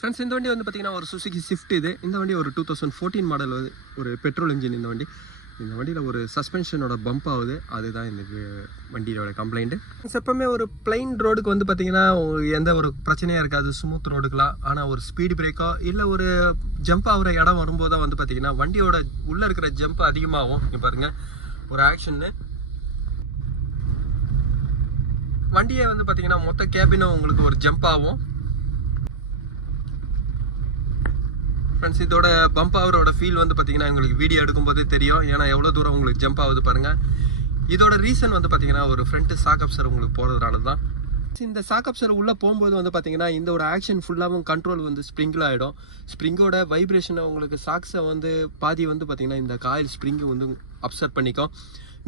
Friends இந்த வண்டி வந்து பார்த்தீங்கன்னா ஒரு சுசுகி ஸ்விஃப்ட் இது. இந்த வண்டி ஒரு 2014 மாடல் ஒரு பெட்ரோல் இன்ஜின். இந்த வண்டியில் ஒரு சஸ்பென்ஷனோட பம்ப் ஆகுது. அதுதான் இந்த வண்டியோட கம்ப்ளைண்ட்டு. எப்பவுமே ஒரு பிளைன் ரோடுக்கு வந்து பார்த்தீங்கன்னா எந்த ஒரு பிரச்சனையாக இருக்காது, ஸ்மூத் ரோடுக்கெலாம். ஆனால் ஒரு ஸ்பீடு பிரேக்கோ இல்லை ஒரு ஜம்ப் ஆகிற இடம் வரும்போது தான் வந்து பார்த்தீங்கன்னா வண்டியோட உள்ளே இருக்கிற ஜம்ப் அதிகமாகும். இங்கே பாருங்கள் ஒரு ஆக்ஷன்னு வண்டியை வந்து பார்த்தீங்கன்னா மொத்த கேபினும் உங்களுக்கு ஒரு ஜம்ப் ஆகும். ஃப்ரெண்ட்ஸ் இதோட பம்ப் ஆவரோட ஃபீல் வந்து பார்த்தீங்கன்னா உங்களுக்கு வீடியோ எடுக்கும்போதே தெரியும். ஏன்னா எவ்வளோ தூரம் உங்களுக்கு ஜம்ப் ஆகுது பாருங்கள். இதோட ரீசன் வந்து பார்த்தீங்கன்னா ஒரு ஃப்ரண்ட் சாக்கப்சர் உங்களுக்கு போகிறதுனால தான். இந்த சாக்கப்சர் உள்ளே போகும்போது வந்து பார்த்தீங்கன்னா இந்த ஒரு ஆக்ஷன் ஃபுல்லாகவும் கண்ட்ரோல் வந்து ஸ்ப்ரிங்கில் ஆகிடும். ஸ்ப்ரிங்கோட வைப்ரேஷனை உங்களுக்கு சாக்ஸை வந்து பாதி வந்து பார்த்தீங்கன்னா இந்த காயில் ஸ்ப்ரிங்கு வந்து அப்சர்வ் பண்ணிக்கும்.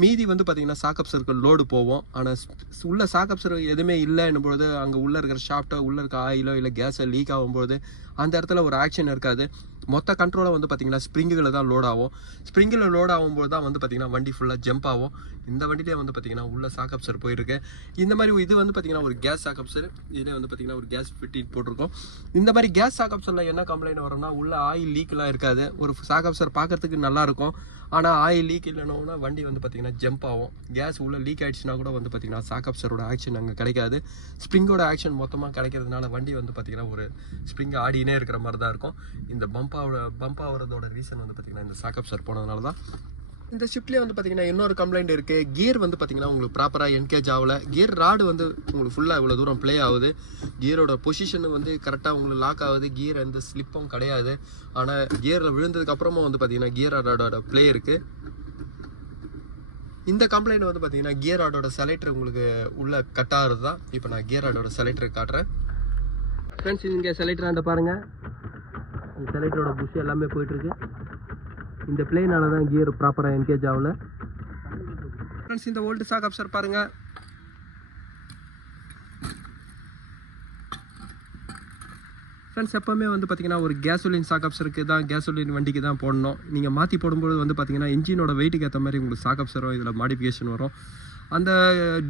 மீதி வந்து பார்த்தீங்கன்னா சாக்கப்சருக்கு லோடு போவோம். ஆனால் உள்ள சாக்கப்சர் எதுவுமே இல்லைன்னும் பொழுது அங்கே உள்ளே இருக்கிற ஷாஃப்ட்டோ உள்ளே இருக்க ஆயிலோ இல்லை கேஸோ லீக் ஆகும்போது அந்த இடத்துல ஒரு ஆக்ஷன் இருக்காது. மொத்த கண்ட்ரோலை வந்து பார்த்தீங்கன்னா ஸ்ப்ரிங்குகளை தான் லோட் ஆகும். ஸ்ப்ரிங்கில் லோட் ஆகும்போது தான் வந்து பார்த்தீங்கன்னா வண்டி ஃபுல்லாக ஜம்ப் ஆகும். இந்த வண்டியிலே வந்து பார்த்தீங்கன்னா உள்ள சாக்கப்சர் போயிருக்கு. இந்த மாதிரி இது வந்து பார்த்தீங்கன்னா ஒரு கேஸ் சாக்கப்சர். இதிலே வந்து பார்த்தீங்கன்னா ஒரு கேஸ் ஃபிட்டிங் போட்டிருக்கோம். இந்த மாதிரி கேஸ் சாக்கப்சரில் என்ன கம்ப்ளைண்ட் வரும்னா உள்ள ஆயில் லீக்லாம் இருக்காது. ஒரு சாக்கப்சர் பார்க்கறதுக்கு நல்லாயிருக்கும். ஆனால் ஆயில் லீக் இல்லைன்னா வண்டி வந்து பார்த்தீங்கன்னா ஜம்ப் ஆகும். கேஸ் உள்ளே லீக் ஆகிடுச்சுன்னா கூட வந்து பார்த்தீங்கன்னா சாக்கப்சரோட ஆக்ஷன் அங்கே கிடைக்காது. ஸ்ப்ரிங்கோட ஆக்ஷன் மொத்தமாக கிடைக்கிறதுனால வண்டி வந்து பார்த்தீங்கன்னா ஒரு ஸ்ப்ரிங் ஆடினே இருக்கிற மாதிரி தான் இருக்கும். இந்த பம்ப் ஆகிறதோட ரீசன் வந்து பார்த்தீங்கன்னா இந்த சாக்கப்சர் போனதுனால தான். இந்த ஷிஃப்ட்லேயே வந்து பார்த்தீங்கன்னா இன்னொரு கம்ப்ளைண்ட் இருக்குது. கியர் வந்து பார்த்தீங்கன்னா உங்களுக்கு ப்ராப்பராக என்கேஜ் ஆகலை. கியர் ராடு வந்து உங்களுக்கு ஃபுல்லாக இவ்வளோ தூரம் ப்ளே ஆகுது. கியரோட பொசிஷன் வந்து கரெக்டாக உங்களுக்கு லாக் ஆகுது. கியர் எந்த ஸ்லிப்பும் கிடையாது. ஆனால் கியரில் விழுந்ததுக்கப்புறமா வந்து பார்த்தீங்கன்னா கியர் ராடோட ப்ளே இருக்குது. இந்த கம்ப்ளைண்ட் வந்து பார்த்தீங்கன்னா கியர் ராடோட செலக்டர் உங்களுக்கு உள்ளே கட் ஆகிறது தான். இப்போ நான் கியர் ராடோட செலக்டர் காட்டுறேன். ஃப்ரெண்ட்ஸ் இங்கே செலக்டர் அந்த பாருங்கள். இந்த செலக்டரோட புஷ் எல்லாமே போயிட்டுருக்கு. இந்த பிளேனால தான் கியர் ப்ராப்பராக என்கேஜ் ஆகலை. ஃப்ரெண்ட்ஸ் இந்த ஓல்டு சாக்கப்சர் பாருங்கள். ஃப்ரெண்ட்ஸ் எப்போவுமே வந்து பார்த்தீங்கன்னா ஒரு கேசோலின் சாக்கப்சருக்கு தான் கேசோலின் வண்டிக்கு தான் போடணும். நீங்கள் மாற்றி போடும்போது வந்து பார்த்தீங்கன்னா இன்ஜினோட வெயிட்டுக்கு ஏற்ற மாதிரி உங்களுக்கு சாக்கப்சரும் இதில் மாடிஃபிகேஷன் வரும். அந்த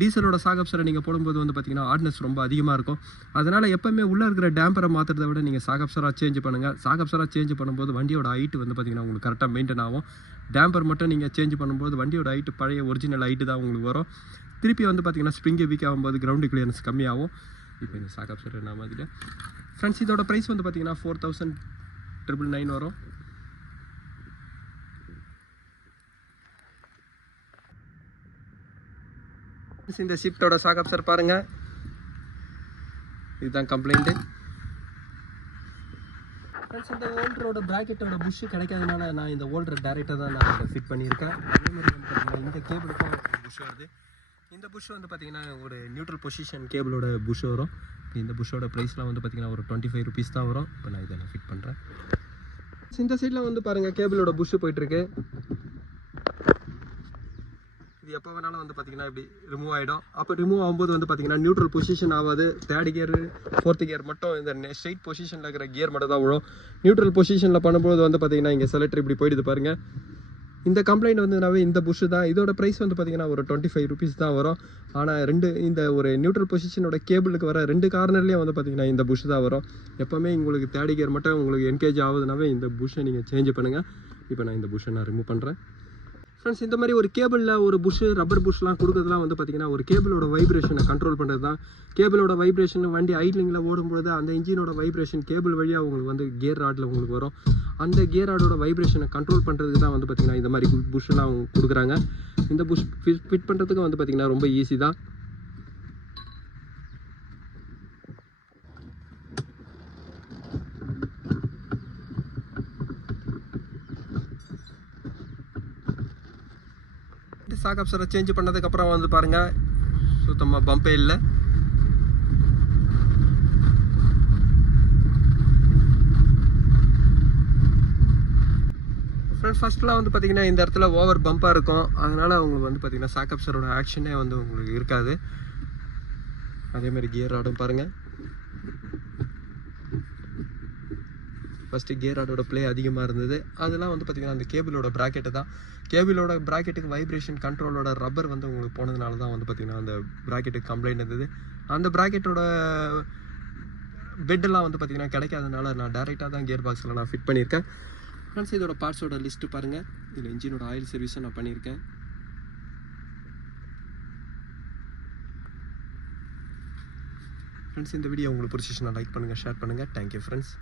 டீசலோட சாக்கப்சரை நீங்கள் போடும்போது வந்து பார்த்தீங்கன்னா ஹார்ட்னஸ் ரொம்ப அதிகமாக இருக்கும். அதனால் எப்போவுமே உள்ளே இருக்கிற டேம்பரை மாற்றுறத விட நீங்கள் சாக்கப்சராக சேஞ்ச் பண்ணுங்கள். சாக்கப்சராக சேஞ்ச் பண்ணும்போது வண்டியோட ஹைட்டு வந்து பார்த்தீங்கன்னா உங்களுக்கு கரெக்டாக மெயின்டைன் ஆகும். டேம்பர் மட்டும் நீங்கள் சேஞ்ச் பண்ணும்போது வண்டியோட ஹைட்டு பழைய ஒரிஜினல் ஹைட்டு தான் உங்களுக்கு வரும். திருப்பி வந்து பார்த்தீங்கன்னா ஸ்ப்ரிங்கை வீக் ஆகும்போது கிரவுண்டு கிளியரன்ஸ் கம்மியாகும். இப்போ இந்த சாக்கப்சர் என்ன மாதிரி ஃப்ரெண்ட்ஸ் இதோட ப்ரைஸ் வந்து பார்த்தீங்கன்னா 4999 வரும். இந்த ஷிஃப்டோட சாக்கப்சர் பாருங்கள். இதுதான் கம்ப்ளைண்ட்டு. ஃப்ரெண்ட்ஸ் இந்த ஓல்டரோட ப்ராக்கெட்டோட புஷ் கிடைக்காதனால நான் இந்த ஓல்டர் டேரெக்டாக தான் நான் இதை ஃபிட் பண்ணியிருக்கேன். அதே மாதிரி வந்து பார்த்தீங்கன்னா இந்த கேபிளுக்கும் புஷ் வருது. இந்த புஷ் வந்து பார்த்தீங்கன்னா ஒரு நியூட்ரல் பொசிஷன் கேபிளோட புஷ் வரும். இந்த புஷ்ஷோட ப்ரைஸ்லாம் வந்து பார்த்தீங்கன்னா ஒரு 25 ருபீஸ் தான் வரும். இப்போ நான் இதை நான் ஃபிட் பண்ணுறேன். இந்த சைடில் வந்து பாருங்கள் கேபிளோட புஷ் போயிட்டுருக்கு. இது எப்போ வேணாலும் வந்து பார்த்தீங்கன்னா இப்படி ரிமூவ் ஆகிடும். அப்போ ரிமூவ் ஆகும்போது வந்து பார்த்தீங்கன்னா நியூட்ரல் பொசிஷன் ஆகாது. 3rd கியர் 4th கியர் மட்டும் இந்த ஸ்ட்ரைட் பொசிஷனில் இருக்கிற கியர் மட்டும் தான் விழும். நியூட்ரல் பொசிஷனில் பண்ணும்போது வந்து பார்த்தீங்கன்னா இங்கே செலக்டர் இப்படி போயிடுது பாருங்கள். இந்த கம்ப்ளைண்ட் வந்துனாவே இந்த புஷ் தான். இதோட ப்ரைஸ் வந்து பார்த்தீங்கன்னா ஒரு 25 ருபீஸ் தான் வரும். ஆனால் இந்த ஒரு நியூட்ரல் பொசிஷனோட கேபிளுக்கு வர 2 கார்னர்லேயும் வந்து பார்த்தீங்கன்னா இந்த புஷ் தான் வரும். எப்போவுமே உங்களுக்கு 3rd கியர் மட்டும் உங்களுக்கு என்கேஜ் ஆகுதுனாவே இந்த புஷ்ஷை நீங்கள் சேஞ்ச் பண்ணுங்கள். இப்போ நான் இந்த புஷ்ஷை நான் ரிமூவ் பண்ணுறேன். ஃப்ரெண்ட்ஸ் இந்த மாதிரி ஒரு கேபிளில் ஒரு புஷ்ஷு ரப்பர் புஷ்லாம் கொடுக்குறதுலாம் வந்து பார்த்தீங்கன்னா ஒரு கேபிளோட வைப்ரேஷனை கண்ட்ரோல் பண்ணுறது தான். கேபிளோட வைப்ரேஷன் வண்டி ஐட்லிங்கில் ஓடும்போது அந்த இன்ஜினோட வைப்ரேஷன் கேபிள் வழியாக உங்களுக்கு வந்து கியர் ராடில் உங்களுக்கு வரும். அந்த கியர் ராடோட வைப்ரேஷனை கண்ட்ரோல் பண்ணுறதுக்கு தான் வந்து பார்த்திங்கன்னா இந்த மாதிரி புஷ்ஷெலாம் கொடுக்குறாங்க. இந்த புஷ் ஃபிட் பண்ணுறதுக்கு வந்து பார்த்திங்கன்னா ரொம்ப ஈஸி தான். சாக்கப்சரை சேஞ்ச் பண்ணதுக்கப்புறம் வந்து பாருங்கள் சுத்தமாக பம்பே இல்லை. ஃபர்ஸ்ட்லாம் வந்து பார்த்தீங்கன்னா இந்த இடத்துல ஓவர் பம்பாக இருக்கும். அதனால் அவங்களுக்கு வந்து பார்த்தீங்கன்னா சாக்கப்சரோட ஆக்ஷனே வந்து உங்களுக்கு இருக்காது. அதேமாதிரி கியர் ராடும் பாருங்கள். ஃபஸ்ட்டு கியர் ராடோட ப்ளே அதிகமாக இருந்தது. அதெல்லாம் வந்து பார்த்திங்கன்னா அந்த கேபிளோட ப்ராக்கெட்டு தான். கேபிளோட ப்ராக்கெட்டுக்கு வைப்ரேஷன் கண்ட்ரோலோட ரப்பர் வந்து உங்களுக்கு போனதுனால தான் வந்து பார்த்திங்கன்னா அந்த ப்ராக்கெட்டுக்கு கம்ப்ளைண்ட் இருந்தது. அந்த ப்ராக்கெட்டோட பெட்டெல்லாம் வந்து பார்த்திங்கன்னா கிடைக்காதனால நான் டேரெக்டாக தான் கியர் பாக்ஸில் நான் ஃபிட் பண்ணியிருக்கேன். ஃப்ரெண்ட்ஸ் இதோட பார்ட்ஸோட லிஸ்ட்டு பாருங்கள். இதில் இன்ஜினோட ஆயில் சர்வீஸும் நான் பண்ணியிருக்கேன். ஃப்ரெண்ட்ஸ் இந்த வீடியோ உங்களுக்கு பிடிச்சிச்சுன்னா லைக் பண்ணுங்கள், ஷேர் பண்ணுங்கள். Thank you friends.